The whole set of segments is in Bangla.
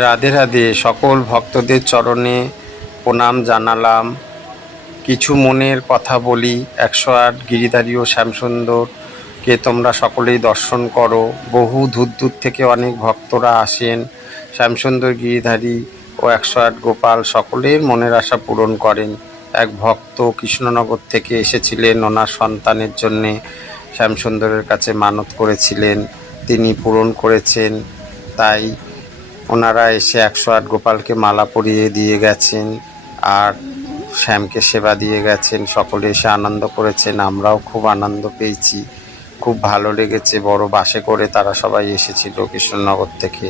রাধে রাধে। সকল ভক্তদের চরণে প্রণাম জানালাম। কিছু মনের কথা বলি। 108 গিরিধারী ও শ্যামসুন্দরকে তোমরা সকলেই দর্শন করো। বহু দূর দূর থেকে অনেক ভক্তরা আসেন। শ্যামসুন্দর গিরিধারী ও 108 গোপাল সকলের মনের আশা পূরণ করেন। এক ভক্ত কৃষ্ণনগর থেকে এসেছিলেন, ওনার সন্তানের জন্যে শ্যামসুন্দরের কাছে মানত করেছিলেন, তিনি পূরণ করেছেন। তাই ওনারা এসে 108 গোপালকে মালা পরিয়ে দিয়ে গেছেন আর শ্যামকে সেবা দিয়ে গেছেন। সকলে এসে আনন্দ করেছেন, আমরাও খুব আনন্দ পেয়েছি, খুব ভালো লেগেছে। বড় বাসে করে তারা সবাই এসেছিল কৃষ্ণনগর থেকে।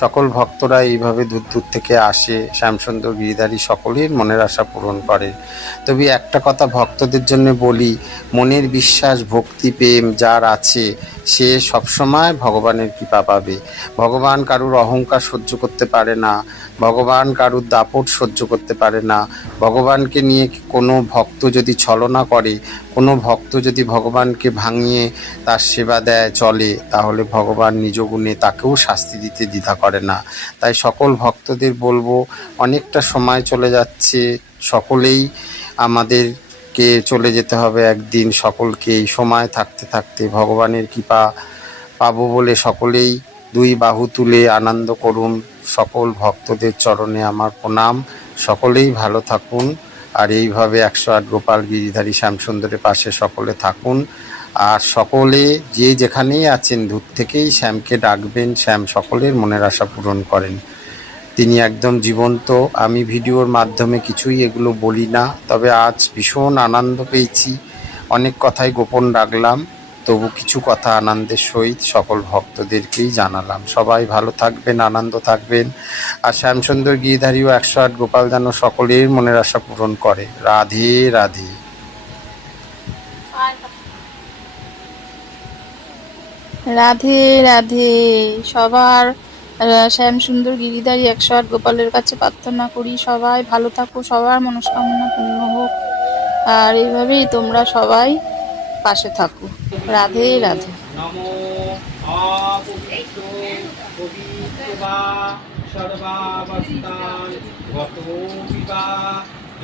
সকল ভক্তরা এইভাবে দূর দূর থেকে আসে, শ্যামসুন্দর গিরিধারী সকলের মনের আশা পূরণ করে। তবে একটা কথা ভক্তদের জন্য বলি, মনের বিশ্বাস ভক্তি প্রেম যার আছে সে সবসময় ভগবানের কৃপা পাবে। ভগবান কারুর অহংকার সহ্য করতে পারে না, ভগবান কারুর দাপট সহ্য করতে পারে না। ভগবানকে নিয়ে কোনো ভক্ত যদি ছলনা করে, কোনো ভক্ত যদি ভগবানকে ভাঙিয়ে তার সেবা দেয় চলে, তাহলে ভগবান নিজ গুণে তাকেও শাস্তি দিতে দ্বিধা করে না। তাই সকল ভক্তদের বলবো, অনেকটা সময় চলে যাচ্ছে, সকলেই আমাদেরকে চলে যেতে হবে একদিন। সকলকে এই সময় থাকতে থাকতে ভগবানের কৃপা পাবো বলে সকলেই দুই বাহু তুলে আনন্দ করুন। সকল ভক্তদের চরণে আমার প্রণাম। সকলেই ভালো থাকুন আর এইভাবে 108 গোপাল গিরিধারী শ্যামসুন্দরের পাশে সকলে থাকুন। আর সকলে যে যেখানেই আছেন দূর থেকেই শ্যামকে ডাকবেন, শ্যাম সকলের মনের আশা পূরণ করেন। তিনি একদম জীবন্ত। আমি ভিডিওর মাধ্যমে কিছুই এগুলো বলি না, তবে আজ ভীষণ আনন্দ পেয়েছি। অনেক কথাই গোপন রাখলাম, তবু কিছু কথা আনন্দের সহিত সকল ভক্তদেরকেই জানালাম। সবাই ভালো থাকবেন, আনন্দ থাকবেন। আর শ্যামসুন্দর গিরিধারী ও 108 গোপাল যেন সকলের মনের আশা পূরণ করে। রাধে রাধে। রাধে রাধে। সবার শ্যামসুন্দর গিরিধারী 108 গোপালের কাছে প্রার্থনা করি সবাই ভালো থাকো, সবার মনস্কামনা পূর্ণ হোক। আর এইভাবেই তোমরা সবাই পাশে থাকো। রাধে রাধে। নমো অপবিত্র পবিত্রবা সর্বাবস্থান গতো বিবা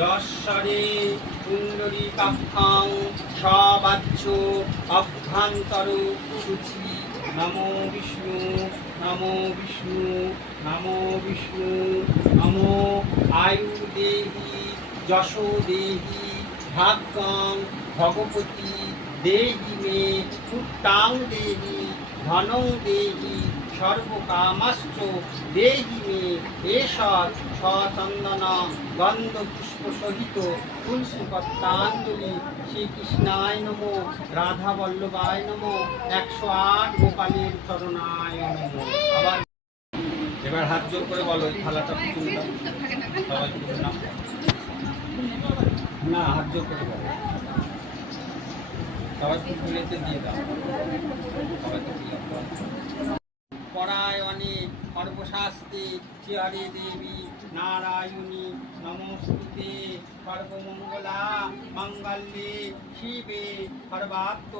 যশ্বরে পুণ্ডরীকাক্ষাং সবাচ্য অভ্যন্তর শুচি। নমো বিষ্ণু নমো বিষ্ণু নমো বিষ্ণু। নমো আয়ুর্দেহি যশো দেহি ভাগ্যং ভগবতী দেহি মে পুত্রাং দেহি ধনং দেহি সর্বকামাশ্চ দেহি মে। এষৎ সচন্দন গন্ধ পুষ্প সহিত তুলসী পত্রাঞ্জলি। শ্রীকৃষ্ণায় নমো, রাধা বল্লভায় নমো, 108 গোপালের চরণায় নমো। আবার এবার হাত জোর করে বলো, থালাটা তুলে দাও সবাই। না, হাত জোর করে বলো, সবাইকে ফুলেতে দিয়ে দাও, সবাইকে পরায়ণে সর্বশাস্ত্রে হরে দেবী নারায়ণী নমস্তুতে। সর্বমঙ্গলা মঙ্গলে শিবে সর্বাত্ম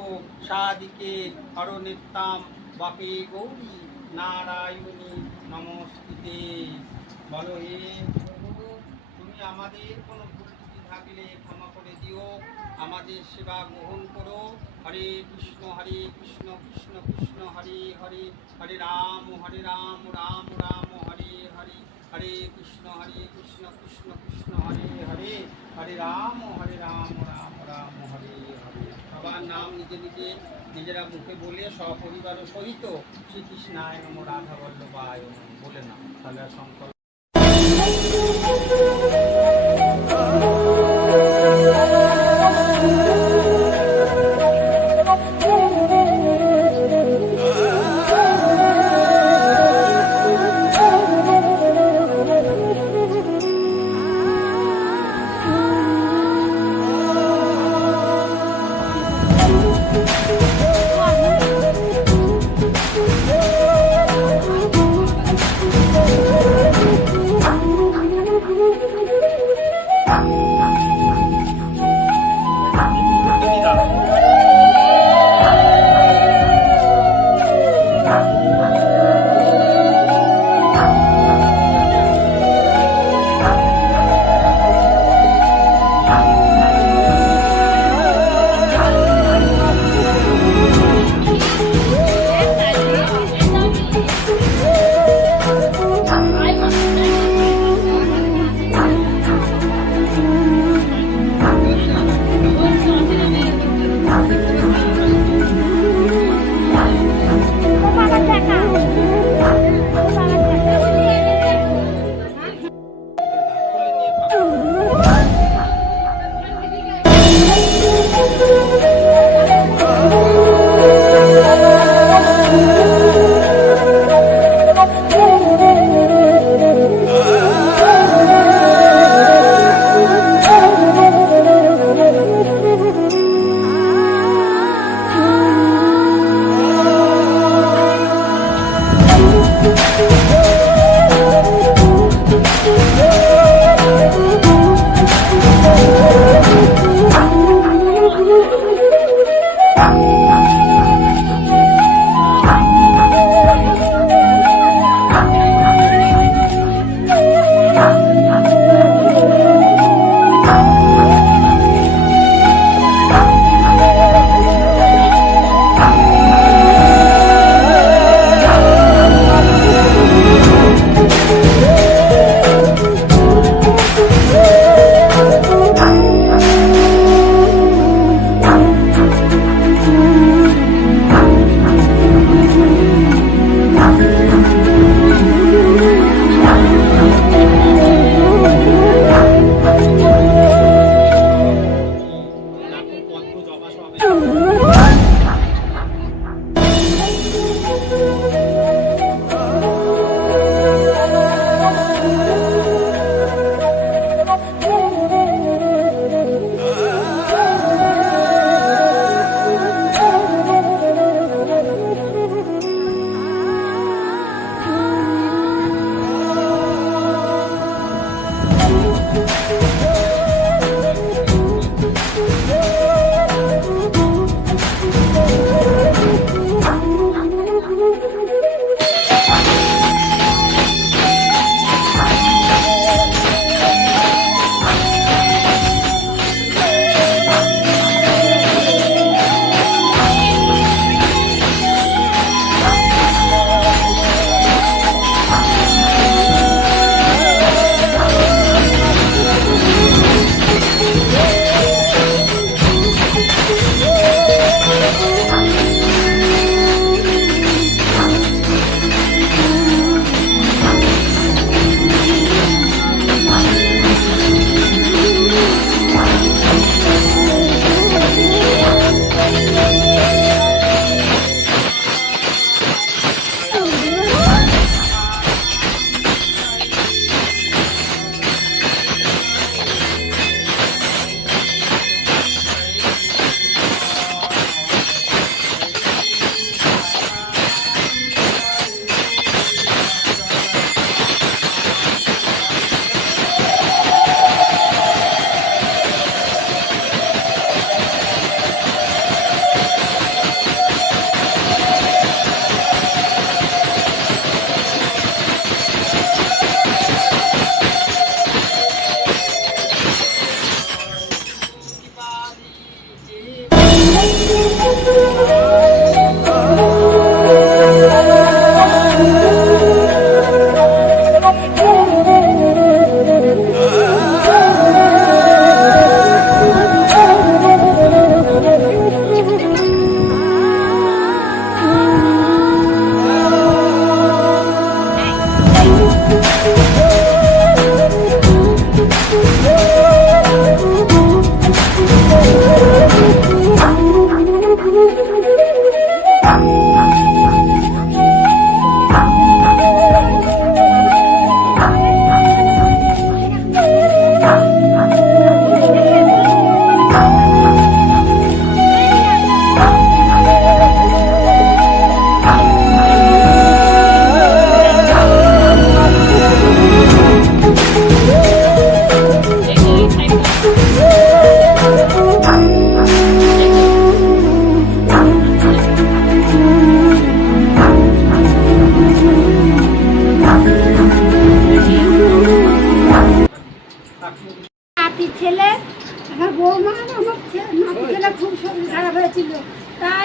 সাদিকে হরনিত্যাম বাপে গৌরী নারায়ণী নমস্তুতে। বলো, হে প্রভু, তুমি আমাদের কোনো ভুল ত্রুটি থাকলে ক্ষমা করে দিও, আমাদের সেবা গ্রহণ করো। হরে কৃষ্ণ কৃষ্ণ কৃষ্ণ হরে হরে, হরে রাম রাম রাম হরে হরে, হরে কৃষ্ণ কৃষ্ণ কৃষ্ণ হরে হরে, হরে রাম রাম রাম হরে হরে। সবার নাম নিজে নিজে নিজেরা মুখে বলে সপরিবার সহিত শ্রীকৃষ্ণায় নমো, রাধা বল্লভায় নমো বলে না, তাহলে সংকল্প।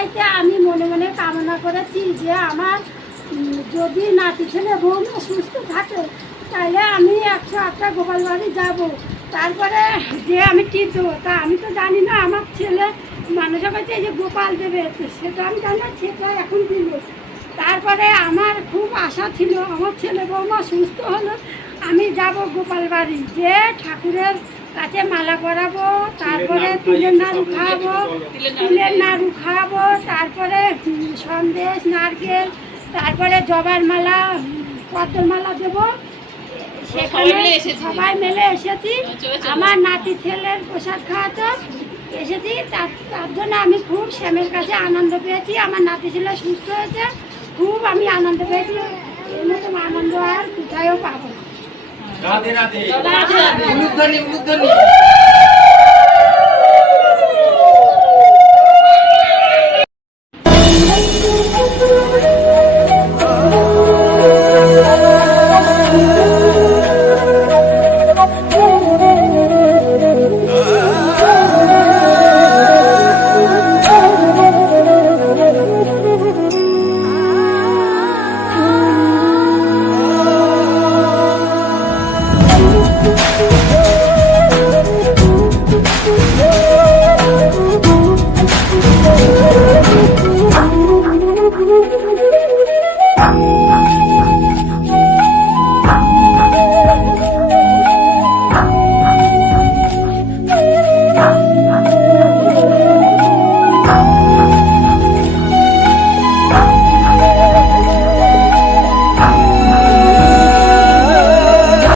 চাইতে আমি মনে মনে কামনা করেছি যে আমার যদি নাতি ছেলে বৌমা সুস্থ থাকে তাহলে আমি 108টা গোপাল বাড়ি যাবো। তারপরে যে আমি টিপ দেবো, তা আমি তো জানি না আমার ছেলে মানুষের কাছে এই যে গোপাল দেবে, সেটা আমি জানি না, সেটা এখন দিল। তারপরে আমার খুব আশা ছিল আমার ছেলে বৌমা সুস্থ হলো আমি যাব গোপাল বাড়ি, যে ঠাকুরের কাছে মালা পরাবো, তারপরে তিলের নাড়ু খাওয়াবো, তারপরে সন্দেশ নারকেল, তারপরে জবার মালা পদ্মর মালা দেবো। সেখানে সবাই মিলে এসেছি, আমার নাতি ছেলের প্রসাদ খাওয়াতে এসেছি। তার জন্য আমি খুব শ্যামের কাছে আনন্দ পেয়েছি, আমার নাতি ছেলে সুস্থ হয়েছে, খুব আমি আনন্দ পেয়েছি। এর মতো আনন্দ আর কোথায়ও পাবো না। রাধে রাধে। রাধে রাধে।